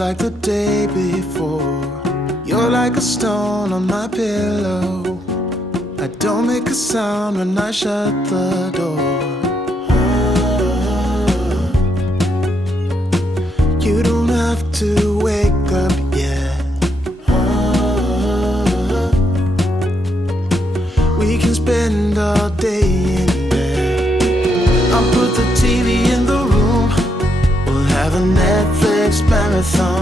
like the day before. You're like a stone on my pillow. I don't make a sound when I shut the door. You don't have to wake up yet. We can spend all day in bed. I'll put the TV in the room. We'll have a Netflix marathon.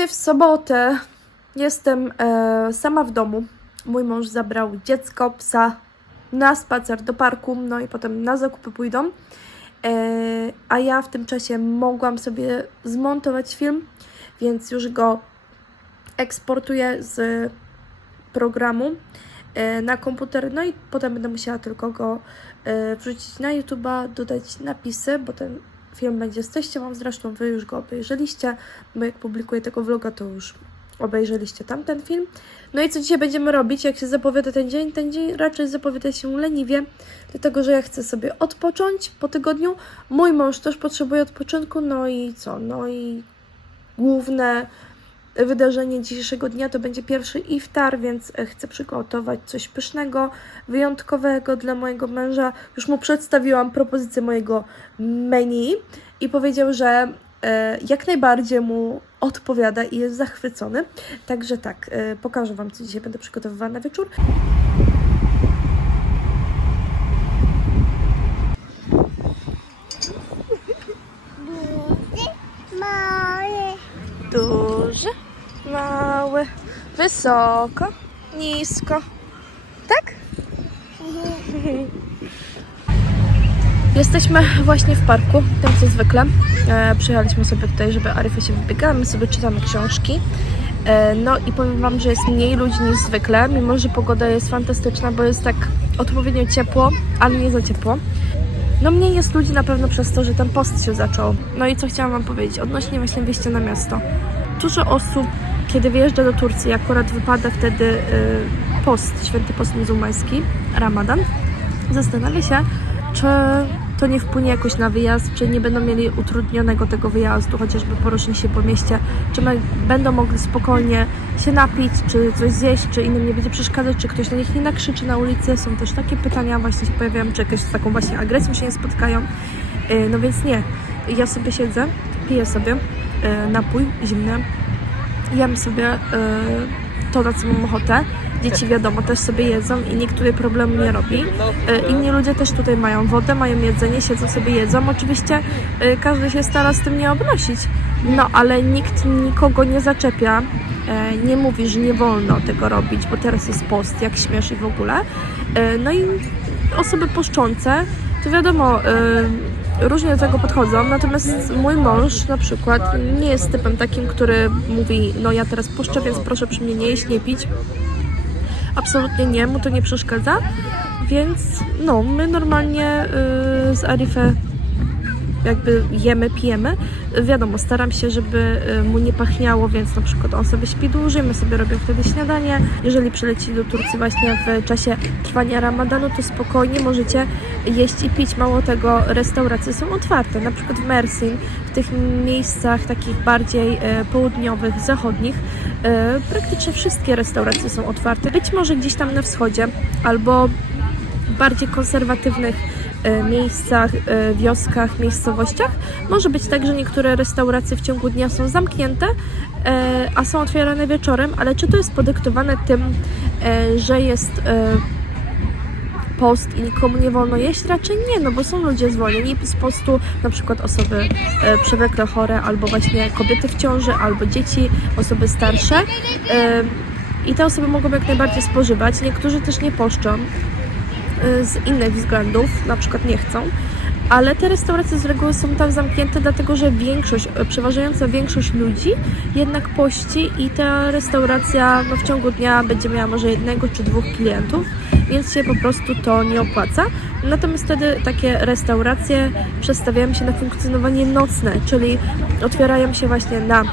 Witajcie w sobotę. Jestem e, sama w domu. Mój mąż zabrał dziecko, psa na spacer do parku, no i potem na zakupy pójdą. E, a ja w tym czasie mogłam sobie zmontować film, więc już go eksportuję z programu e, na komputer, no i potem będę musiała tylko go e, wrzucić na YouTube'a, dodać napisy, bo ten film będzie z teściową, zresztą Wy już go obejrzeliście, bo jak publikuję tego vloga, to już obejrzeliście tamten film. No i co dzisiaj będziemy robić, jak się zapowiada ten dzień? Ten dzień raczej zapowiada się leniwie, dlatego że ja chcę sobie odpocząć po tygodniu. Mój mąż też potrzebuje odpoczynku, no i co? No i główne wydarzenie dzisiejszego dnia to będzie pierwszy iftar, więc e, chcę przygotować coś pysznego, wyjątkowego dla mojego męża. Już mu przedstawiłam propozycję mojego menu i powiedział, że e, jak najbardziej mu odpowiada i jest zachwycony. Także tak, e, pokażę Wam, co dzisiaj będę przygotowywała na wieczór. Mały. Duży, mały, wysoko, nisko. Tak? Jesteśmy właśnie w parku, tam co zwykle. E, przyjechaliśmy sobie tutaj, żeby Aryfa się wybiegała, my sobie czytamy książki. E, no i powiem Wam, że jest mniej ludzi niż zwykle, mimo że pogoda jest fantastyczna, bo jest tak odpowiednio ciepło, ale nie za ciepło. No mniej jest ludzi na pewno przez to, że ten post się zaczął. No i co chciałam Wam powiedzieć odnośnie właśnie wyjścia na miasto. Dużo osób, kiedy wyjeżdża do Turcji, akurat wypada wtedy y, post, święty post muzułmański, Ramadan, zastanawia się, czy to nie wpłynie jakoś na wyjazd, czy nie będą mieli utrudnionego tego wyjazdu, chociażby poruszeń się po mieście, czy będą mogli spokojnie się napić, czy coś zjeść, czy innym nie będzie przeszkadzać, czy ktoś na nich nie nakrzyczy na ulicy. Są też takie pytania właśnie się pojawiają, czy jakąś taką właśnie agresją się nie spotkają. Y, No więc nie. Ja sobie siedzę, piję sobie y, napój zimny, jem sobie y, to, na co mam ochotę. Dzieci wiadomo też sobie jedzą i tutaj problemu nie robi. Y, Inni ludzie też tutaj mają wodę, mają jedzenie, siedzą sobie jedzą. Oczywiście y, każdy się stara z tym nie obnosić, no ale nikt nikogo nie zaczepia, y, nie mówi, że nie wolno tego robić, bo teraz jest post, jak śmiesz i w ogóle. No i osoby poszczące, to wiadomo, różnie do tego podchodzą, natomiast mój mąż na przykład nie jest typem takim, który mówi, no ja teraz puszczę, więc proszę przy mnie nie jeść, nie pić. Absolutnie nie, mu to nie przeszkadza, więc no, my normalnie y, z Arifę jakby jemy, pijemy. Wiadomo, staram się, żeby y, mu nie pachniało, więc na przykład on sobie śpi dłużej, my sobie robimy wtedy śniadanie. Jeżeli przyleci do Turcji właśnie w czasie trwania ramadanu, to spokojnie możecie jeść i pić. Mało tego, restauracje są otwarte, na przykład w Mersin, w tych miejscach takich bardziej e, południowych, zachodnich, e, praktycznie wszystkie restauracje są otwarte. Być może gdzieś tam na wschodzie, albo w bardziej konserwatywnych miejscach, e, wioskach, miejscowościach. Może być tak, że niektóre restauracje w ciągu dnia są zamknięte, e, a są otwierane wieczorem, ale czy to jest podyktowane tym, e, że jest e, post i nikomu nie wolno jeść? Raczej nie, no bo są ludzie zwolnieni z postu, na przykład osoby e, przewlekle chore, albo właśnie kobiety w ciąży, albo dzieci, osoby starsze. E, I te osoby mogą jak najbardziej spożywać. Niektórzy też nie poszczą z innych względów, na przykład nie chcą, ale te restauracje z reguły są tam zamknięte, dlatego że większość, y, przeważająca większość ludzi jednak pości i ta restauracja no, w ciągu dnia będzie miała może jednego czy dwóch klientów, więc się po prostu to nie opłaca. Natomiast wtedy takie restauracje przestawiają się na funkcjonowanie nocne, czyli otwierają się właśnie na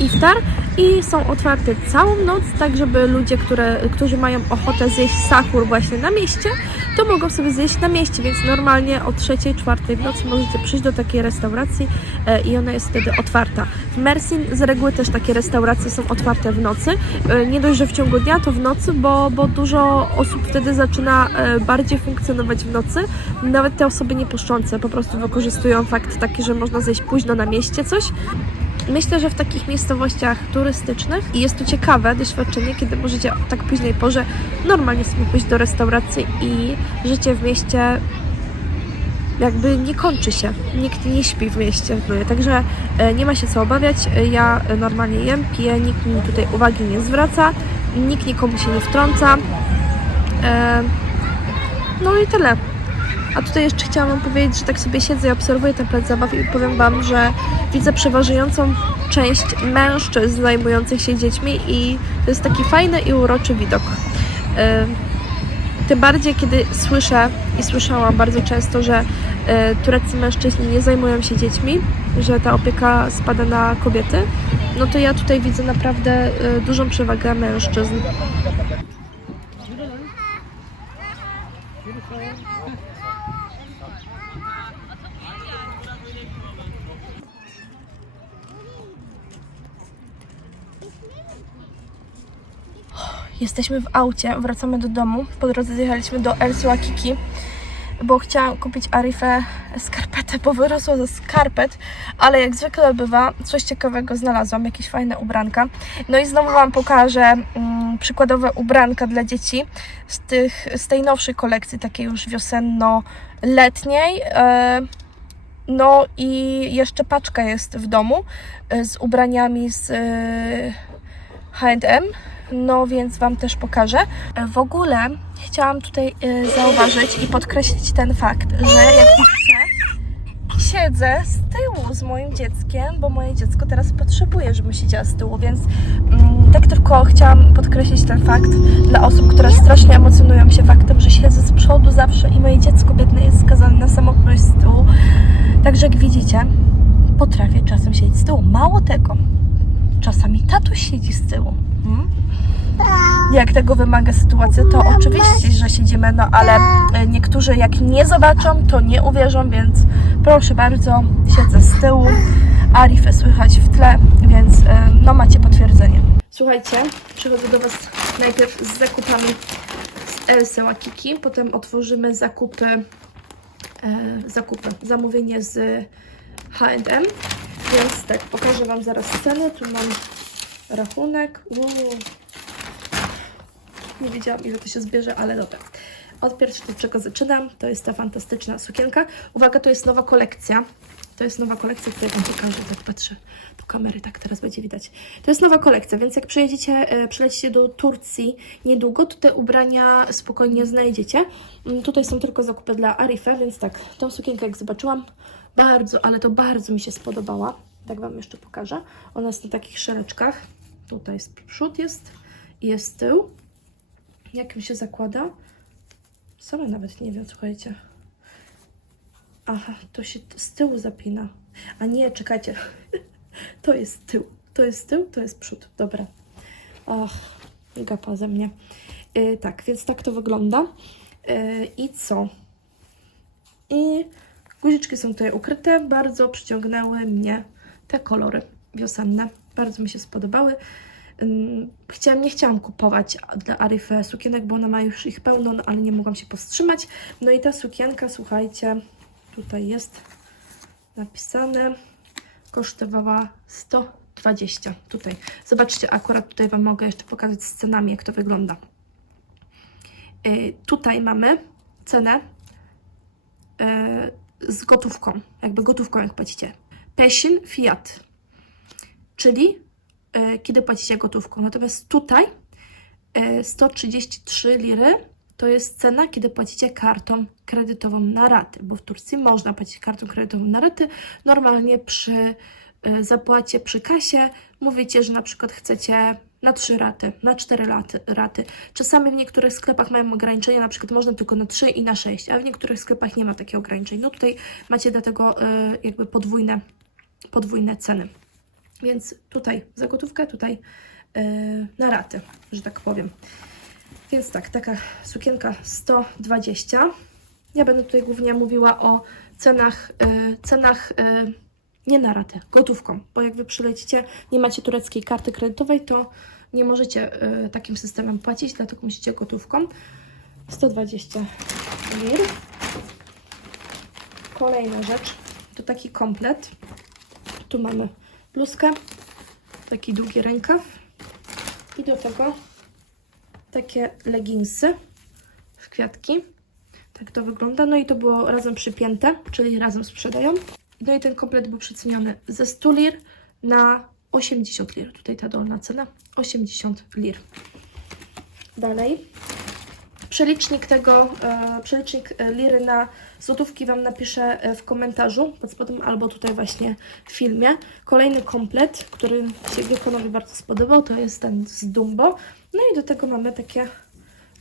iftar i są otwarte całą noc, tak żeby ludzie, które, którzy mają ochotę zjeść sahur właśnie na mieście, to mogą sobie zjeść na mieście, więc normalnie o 3-4 w nocy możecie przyjść do takiej restauracji e, i ona jest wtedy otwarta. W Mersin z reguły też takie restauracje są otwarte w nocy. E, Nie dość, że w ciągu dnia, to w nocy, bo, bo dużo osób wtedy zaczyna e, bardziej funkcjonować w nocy. Nawet te osoby niepuszczące po prostu wykorzystują fakt taki, że można zjeść późno na mieście coś. Myślę, że w takich miejscowościach turystycznych jest to ciekawe doświadczenie, kiedy możecie o tak późnej porze normalnie sobie pójść do restauracji i życie w mieście jakby nie kończy się. Nikt nie śpi w mieście. Także e, nie ma się co obawiać. Ja normalnie jem, piję, nikt mi tutaj uwagi nie zwraca, nikt nikomu się nie wtrąca. E, No i tyle. A tutaj jeszcze chciałam Wam powiedzieć, że tak sobie siedzę i obserwuję ten plac zabaw i powiem Wam, że widzę przeważającą część mężczyzn zajmujących się dziećmi i to jest taki fajny i uroczy widok. Tym bardziej, kiedy słyszę i słyszałam bardzo często, że e, tureccy mężczyźni nie zajmują się dziećmi, że ta opieka spada na kobiety, no to ja tutaj widzę naprawdę e, dużą przewagę mężczyzn. Jesteśmy w aucie, wracamy do domu. Po drodze zjechaliśmy do El Suakiki, bo chciałam kupić Arifę skarpetę, bo wyrosła ze skarpet, ale jak zwykle bywa, coś ciekawego znalazłam, jakieś fajne ubranka. No i znowu Wam pokażę mm, przykładowe ubranka dla dzieci z, tych, z tej nowszej kolekcji, takiej już wiosenno-letniej. E, no i jeszcze paczka jest w domu e, z ubraniami z H&M. No więc Wam też pokażę. E, W ogóle chciałam tutaj e, zauważyć i podkreślić ten fakt, że jak widzicie, siedzę z tyłu z moim dzieckiem, bo moje dziecko teraz potrzebuje, żebym siedziała z tyłu, więc mm, tak tylko chciałam podkreślić ten fakt dla osób, które strasznie emocjonują się faktem, że siedzę z przodu zawsze i moje dziecko biedne jest skazane na samotność z tyłu. Także jak widzicie, potrafię czasem siedzieć z tyłu. Mało tego, czasami tatuś siedzi z tyłu. Mm? Jak tego wymaga sytuacja, to oczywiście, że siedzimy, no ale e, niektórzy jak nie zobaczą, to nie uwierzą, więc proszę bardzo, siedzę z tyłu, Arifę słychać w tle, więc e, no macie potwierdzenie. Słuchajcie, przychodzę do Was najpierw z zakupami z Else Wakiki, potem otworzymy zakupy, e, zakupy, zamówienie z H&M, więc tak, pokażę Wam zaraz cenę, tu mam rachunek, Uuu. Nie wiedziałam, ile to się zbierze, ale dobra. Od pierwszego, zaczynam, to jest ta fantastyczna sukienka. Uwaga, to jest nowa kolekcja. To jest nowa kolekcja, której Wam pokażę. Tak patrzę do kamery, tak teraz będzie widać. To jest nowa kolekcja, więc jak przyjedziecie, e, przylecicie do Turcji niedługo, to te ubrania spokojnie znajdziecie. Mm, Tutaj są tylko zakupy dla Arifę, więc tak, tą sukienkę jak zobaczyłam, bardzo, ale to bardzo mi się spodobała. Tak Wam jeszcze pokażę. Ona jest na takich szereczkach. Tutaj jest przód jest i jest tył. Jak mi się zakłada? Sama nawet nie wiem, słuchajcie. Aha, to się z tyłu zapina. A nie, czekajcie. To jest tył. To jest tył, to jest przód. Dobra. Ach, gapa ze mnie. Yy, tak, więc tak to wygląda. Yy, I co? I guziczki są tutaj ukryte. Bardzo przyciągnęły mnie te kolory wiosenne. Bardzo mi się spodobały. Chciałam, nie chciałam kupować dla Arify sukienek, bo ona ma już ich pełno, no, ale nie mogłam się powstrzymać. No i ta sukienka, słuchajcie, tutaj jest napisane, kosztowała 120. Tutaj, zobaczcie, akurat tutaj Wam mogę jeszcze pokazać z cenami, jak to wygląda. Yy, tutaj mamy cenę yy, z gotówką, jakby gotówką, jak płacicie. Pesin Fiat, czyli e, kiedy płacicie gotówką. Natomiast tutaj e, 133 liry to jest cena, kiedy płacicie kartą kredytową na raty, bo w Turcji można płacić kartą kredytową na raty. Normalnie przy e, zapłacie przy kasie mówicie, że na przykład chcecie na 3 raty, na 4 laty, raty. Czasami w niektórych sklepach mają ograniczenia, na przykład można tylko na 3 i na 6, a w niektórych sklepach nie ma takich ograniczeń. No tutaj macie dlatego y, jakby podwójne, podwójne ceny. Więc tutaj za gotówkę, tutaj y, na raty, że tak powiem. Więc tak, taka sukienka 120. Ja będę tutaj głównie mówiła o cenach, y, cenach nie na ratę, gotówką, bo jak Wy przylecicie, nie macie tureckiej karty kredytowej, to nie możecie y, takim systemem płacić, dlatego musicie gotówką. 120 lir. Kolejna rzecz, to taki komplet. Tu mamy bluzkę, taki długi rękaw i do tego takie leginsy w kwiatki. Tak to wygląda. No i to było razem przypięte, czyli razem sprzedają. No i ten komplet był przeceniony ze 100 lir na 80 lir. Tutaj ta dolna cena 80 lir. Dalej. Przelicznik tego, e, przelicznik e, liry na złotówki Wam napiszę e, w komentarzu pod spodem albo tutaj właśnie w filmie. Kolejny komplet, który się Wiekonowi bardzo spodobał, to jest ten z Dumbo. No i do tego mamy takie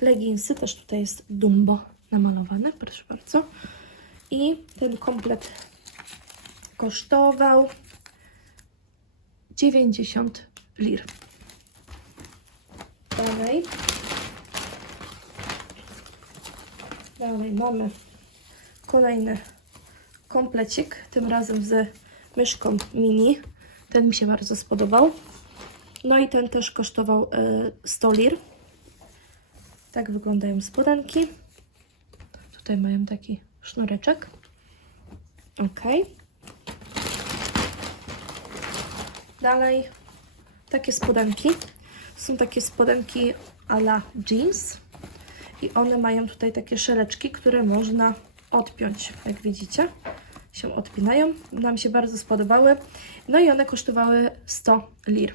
leginsy, też tutaj jest Dumbo namalowane, proszę bardzo. I ten komplet kosztował 90 lir. Dalej. Dalej mamy kolejny komplecik, tym razem z myszką mini. Ten mi się bardzo spodobał. No i ten też kosztował y, 100 lir. Tak wyglądają spodenki. Tutaj mają taki sznureczek. Ok. Dalej takie spodenki. Są takie spodenki a la jeans. I one mają tutaj takie szeleczki, które można odpiąć, jak widzicie. Się odpinają. Nam się bardzo spodobały. No i one kosztowały 100 lir.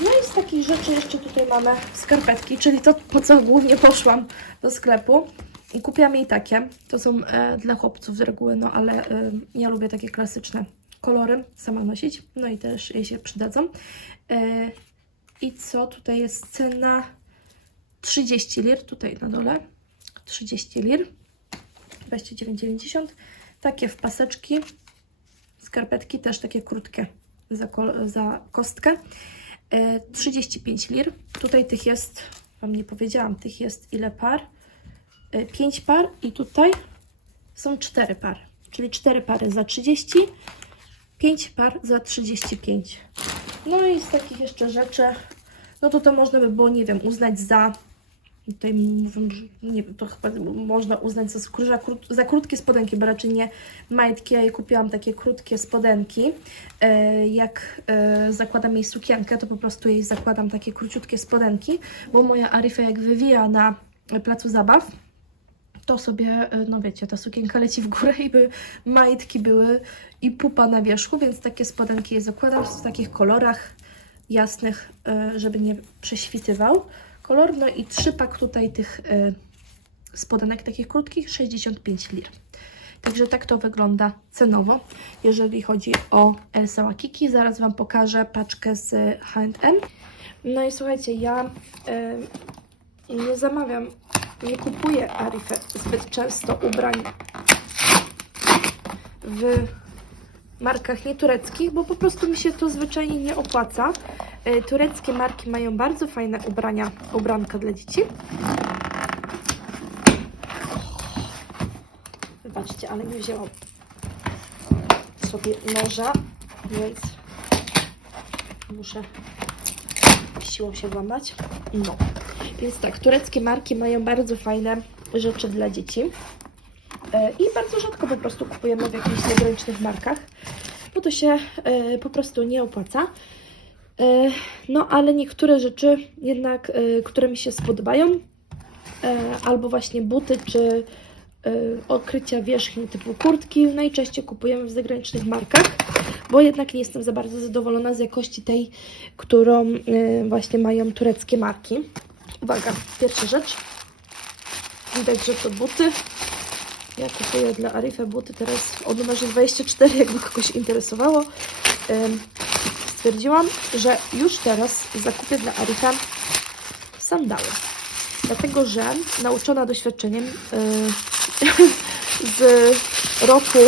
No i z takich rzeczy jeszcze tutaj mamy skarpetki, czyli to po co głównie poszłam do sklepu. I kupiłam jej takie. To są e, dla chłopców z reguły, no ale e, ja lubię takie klasyczne kolory sama nosić. No i też jej się przydadzą. E, I co tutaj jest cena? 30 lir, tutaj na dole. 30 lir. 29,90. Takie w paseczki. Skarpetki też takie krótkie za, za kostkę. E, 35 lir. Tutaj tych jest, Wam nie powiedziałam, tych jest ile par? 5 par i tutaj są 4 pary. Czyli 4 pary za 30, 5 par za 35. No i z takich jeszcze rzeczy, no to to można by było, nie wiem, uznać za Tutaj nie wiem, to chyba można uznać za, za, krót, za krótkie spodenki, bo raczej nie majtki. Ja je kupiłam takie krótkie spodenki. E, jak e, zakładam jej sukienkę, to po prostu jej zakładam takie króciutkie spodenki, bo moja Arifa jak wywija na placu zabaw, to sobie, e, no wiecie, ta sukienka leci w górę i by majtki były i pupa na wierzchu, więc takie spodenki je zakładam w takich kolorach jasnych, e, żeby nie prześwitywał kolor. No i trzy pak tutaj tych e, spodenek takich krótkich, 65 lir. Także tak to wygląda cenowo, jeżeli chodzi o Elsa Wakiki. Zaraz Wam pokażę paczkę z H&M. No i słuchajcie, ja e, nie zamawiam, nie kupuję Arify zbyt często ubrań w markach nietureckich, bo po prostu mi się to zwyczajnie nie opłaca. E, Tureckie marki mają bardzo fajne ubrania, ubranka dla dzieci. Wybaczcie, ale nie wzięłam sobie noża, więc muszę siłą się włamać. No, więc tak, tureckie marki mają bardzo fajne rzeczy dla dzieci. E, I bardzo rzadko po prostu kupujemy w jakichś zagranicznych markach, bo to się e, po prostu nie opłaca. E, No, ale niektóre rzeczy jednak, które mi się spodobają, albo właśnie buty, czy okrycia wierzchni typu kurtki, najczęściej kupujemy w zagranicznych markach, bo jednak nie jestem za bardzo zadowolona z jakości tej, którą e, właśnie mają tureckie marki. Uwaga, pierwsza rzecz. Widać, że to buty. Ja kupuję dla Arify buty teraz o numerze 24, jakby kogoś interesowało. Stwierdziłam, że już teraz zakupię dla Arita sandały. Dlatego, że nauczona doświadczeniem yy, z roku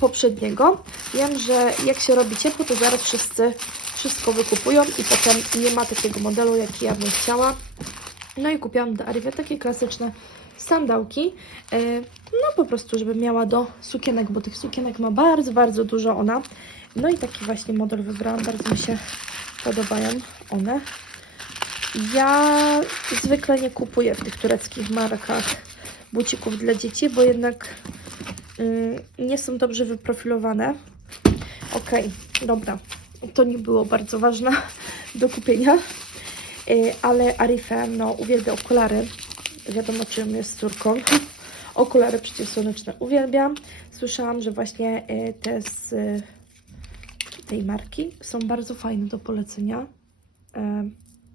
poprzedniego, wiem, że jak się robi ciepło, to zaraz wszyscy wszystko wykupują i potem nie ma takiego modelu, jaki ja bym chciała. No i kupiłam dla Arify takie klasyczne sandałki. Yy, no po prostu, żeby miała do sukienek, bo tych sukienek ma bardzo, bardzo dużo ona. No i taki właśnie model wybrałam, bardzo mi się podobają one. Ja zwykle nie kupuję w tych tureckich markach bucików dla dzieci, bo jednak nie są dobrze wyprofilowane. Okej, dobra. To nie było bardzo ważne do kupienia. Y, Ale Arifę, no, uwielbia okulary. Wiadomo, czym jest córką. Okulary przeciwsłoneczne uwielbiam. Słyszałam, że właśnie y, te z y, tej marki są bardzo fajne do polecenia.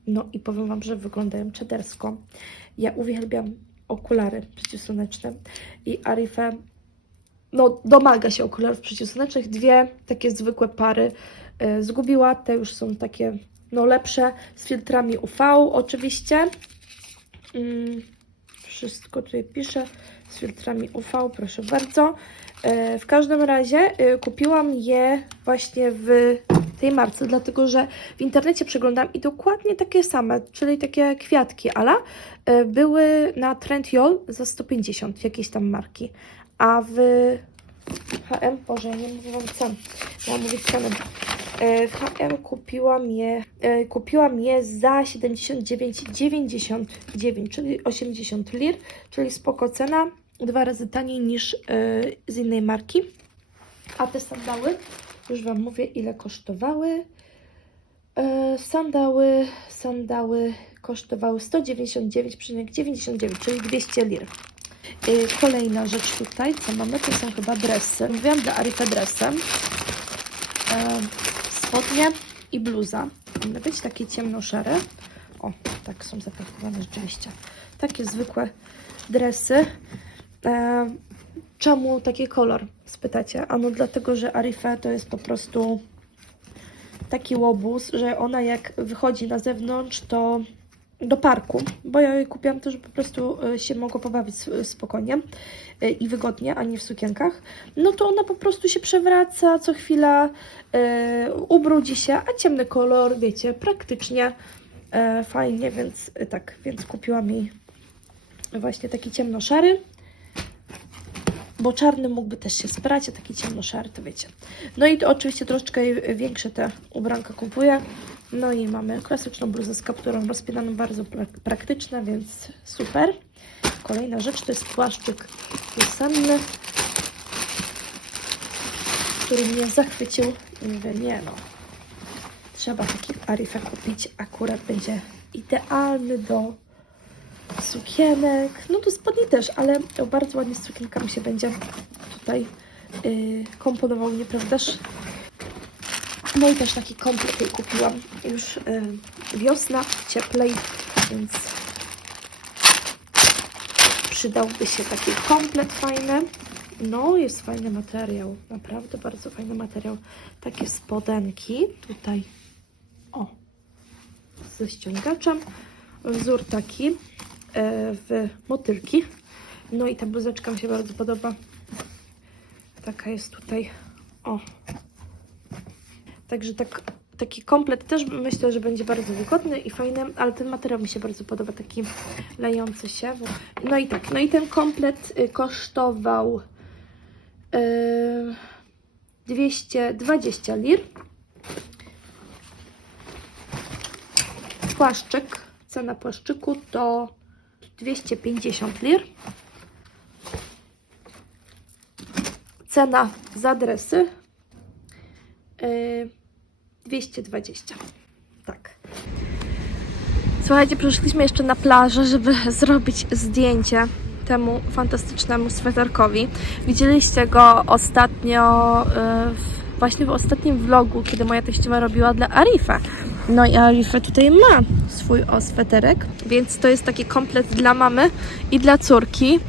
No i powiem Wam, że wyglądają czedersko. Ja uwielbiam okulary przeciwsłoneczne i Arifę no, domaga się okularów przeciwsłonecznych. Dwie takie zwykłe pary e, zgubiła. Te już są takie no, lepsze z filtrami UV oczywiście. Mm, wszystko tutaj piszę z filtrami UV, proszę bardzo. E, W każdym razie e, kupiłam je właśnie w tej marce, dlatego że w internecie przeglądam i dokładnie takie same, czyli takie kwiatki ala, były na Trendyol za 150 jakiejś tam marki, a w H&M, Boże, ja nie mówię wam cen, ja mówię cenę. E, W H&M kupiłam je, e, kupiłam je za 79,99, czyli 80 lir, czyli spoko cena, dwa razy taniej niż e, z innej marki. A te sandały, już Wam mówię ile kosztowały. Sandały, sandały kosztowały 199,99, czyli 200 lir. Y, Kolejna rzecz tutaj, co mamy, to są chyba dresy. Mówiłam dla Arify dresem. E, spodnie i bluza. Powinny być takie ciemno-szare. O, tak są zapakowane rzeczywiście. Takie zwykłe dresy. E, czemu taki kolor? Spytacie. Ano dlatego, że Arife to jest po prostu taki łobuz, że ona jak wychodzi na zewnątrz, to do parku, bo ja jej kupiłam to, po prostu e, się mogło pobawić spokojnie e, i wygodnie, a nie w sukienkach. No to ona po prostu się przewraca co chwila, e, ubrudzi się, a ciemny kolor, wiecie, praktycznie fajnie, więc tak, więc kupiłam jej właśnie taki ciemno-szary. Bo czarny mógłby też się sprać, a taki ciemno-szary, to wiecie. No i to oczywiście troszeczkę większe te ubranka kupuję. No i mamy klasyczną bluzę z kapturą rozpinaną, bardzo prak- praktyczna, więc super. Kolejna rzecz to jest płaszczyk wiosenny, który mnie zachwycił. I mówię, nie no, trzeba taki Arifę kupić. Akurat będzie idealny do sukienek. No to spodnie też, ale bardzo ładnie z sukienkami się będzie tutaj yy, komponował, nieprawdaż? No i też taki komplet jej kupiłam. Już y, wiosna, cieplej, więc przydałby się taki komplet fajny. No, jest fajny materiał, naprawdę bardzo fajny materiał. Takie spodenki tutaj, o, ze ściągaczem. Wzór taki y, w motylki. No i ta bluzeczka mi się bardzo podoba. Taka jest tutaj, o, Także tak, taki komplet też myślę, że będzie bardzo wygodny i fajny, ale ten materiał mi się bardzo podoba, taki lejący się. No i tak, no i ten komplet y, kosztował y, 220 lir. Płaszczyk, cena płaszczyku to 250 lir. Cena za dresy Yy, 220. Tak. Słuchajcie, przyszliśmy jeszcze na plażę, żeby zrobić zdjęcie temu fantastycznemu sweterkowi. Widzieliście go ostatnio, yy, w- właśnie w ostatnim vlogu, kiedy moja teściowa robiła dla Arifę. No i Arifę tutaj ma swój sweterek, więc to jest taki komplet dla mamy i dla córki.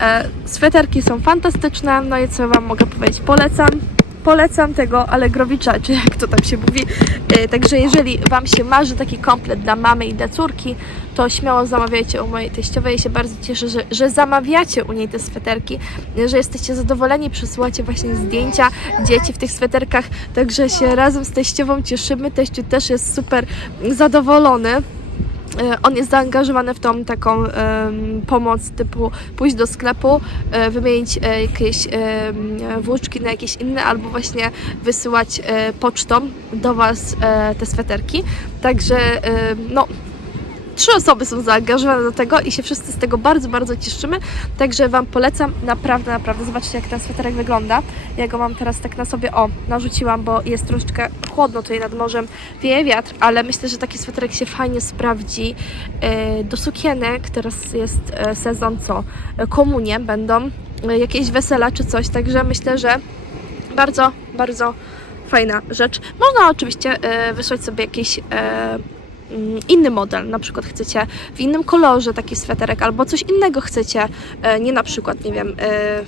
E, sweterki są fantastyczne, no i co Wam mogę powiedzieć, polecam polecam tego Allegrowicza, czy jak to tam się mówi. E, Także jeżeli Wam się marzy taki komplet dla mamy i dla córki, to śmiało zamawiajcie u mojej teściowej. Ja się bardzo cieszę, że, że zamawiacie u niej te sweterki, że jesteście zadowoleni, przesyłacie właśnie zdjęcia dzieci w tych sweterkach, także się razem z teściową cieszymy. Teściu też jest super zadowolony. E, On jest zaangażowany w tą taką em, pomoc typu pójść do sklepu, e, wymienić e, jakieś em, włóczki na jakieś inne albo właśnie wysyłać e, pocztą do Was e, te sweterki. Także e, no trzy osoby są zaangażowane do tego i się wszyscy z tego bardzo, bardzo cieszymy. Także Wam polecam, naprawdę, naprawdę. Zobaczcie, jak ten sweterek wygląda. Ja go mam teraz tak na sobie, o, narzuciłam, bo jest troszeczkę chłodno tutaj nad morzem, wieje wiatr, ale myślę, że taki sweterek się fajnie sprawdzi e, do sukienek. Teraz jest e, sezon, co? E, Komunie będą, jakieś wesela czy coś, także myślę, że bardzo, bardzo fajna rzecz. Można oczywiście wysłać sobie jakiś mm, inny model, na przykład chcecie w innym kolorze taki sweterek, albo coś innego chcecie, e, nie na przykład, nie wiem, e,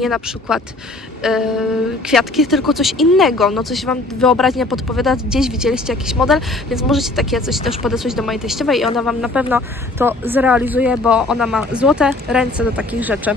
nie na przykład e, kwiatki, tylko coś innego, no coś Wam wyobraźnia podpowiada, gdzieś widzieliście jakiś model, więc możecie takie coś też podesłać do mojej teściowej i ona Wam na pewno to zrealizuje, bo ona ma złote ręce do takich rzeczy.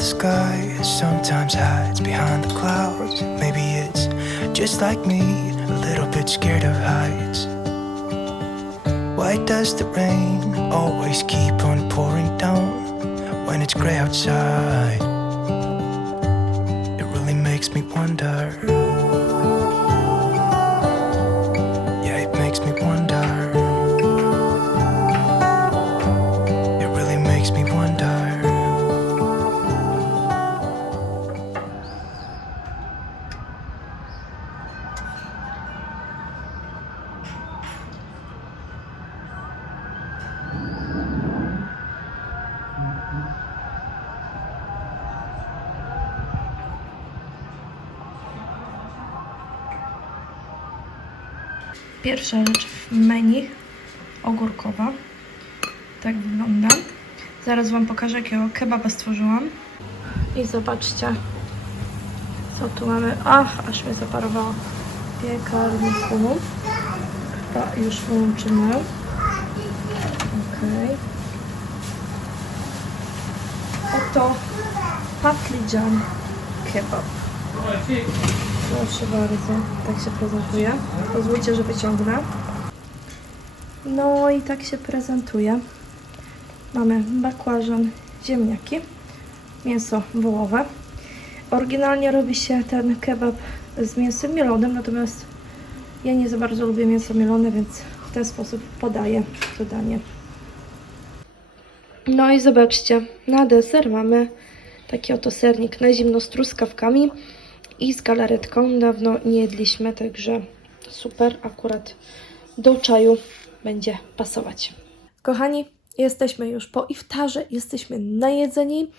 The sky sometimes hides behind the clouds? Maybe it's just like me, a little bit scared of heights. Why does the rain always keep on pouring down when it's gray outside? It really makes me wonder. Tak wygląda. Zaraz Wam pokażę, jakiego kebaba stworzyłam. I zobaczcie, co tu mamy. Ach, aż mnie zaparowało. W piekarniku. Chyba już wyłączymy. Okej. Oto patlidzian kebab. Proszę bardzo, tak się prezentuje. Pozwólcie, że wyciągnę. No i tak się prezentuje. Mamy bakłażan, ziemniaki, mięso wołowe. Oryginalnie robi się ten kebab z mięsem mielonym, natomiast ja nie za bardzo lubię mięso mielone, więc w ten sposób podaję to danie. No i zobaczcie, na deser mamy taki oto sernik na zimno z truskawkami i z galaretką. Dawno nie jedliśmy, także super, akurat do czaju będzie pasować. Kochani, jesteśmy już po iftarze, jesteśmy najedzeni,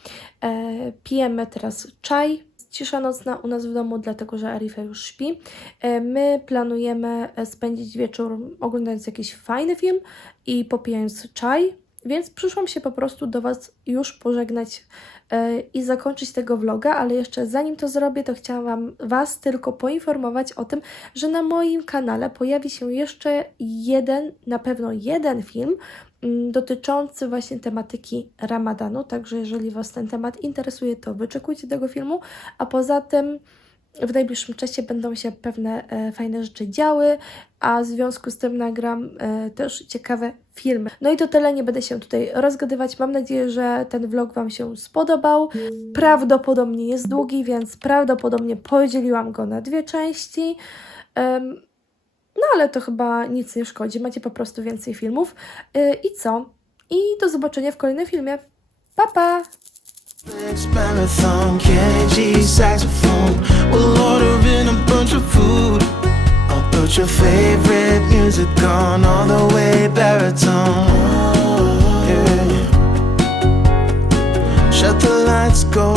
e, pijemy teraz czaj. Cisza nocna u nas w domu, dlatego że Arifa już śpi. E, my planujemy e, spędzić wieczór oglądając jakiś fajny film i popijając czaj, więc przyszłam się po prostu do Was już pożegnać e, i zakończyć tego vloga, ale jeszcze zanim to zrobię, to chciałam Was tylko poinformować o tym, że na moim kanale pojawi się jeszcze jeden, na pewno jeden film dotyczący właśnie tematyki Ramadanu, także jeżeli Was ten temat interesuje, to wyczekujcie tego filmu, a poza tym w najbliższym czasie będą się pewne e, fajne rzeczy działy, a w związku z tym nagram e, też ciekawe filmy. No i to tyle, nie będę się tutaj rozgadywać. Mam nadzieję, że ten vlog Wam się spodobał. Prawdopodobnie jest długi, więc prawdopodobnie podzieliłam go na dwie części. Em, no ale to chyba nic nie szkodzi, macie po prostu więcej filmów. Y, I co? I do zobaczenia w kolejnym filmie. Pa, pa! It's marathon, saxophone. We'll order in a bunch of food. I'll put your favorite music on all the way baritone. Yeah. Shut the lights, go.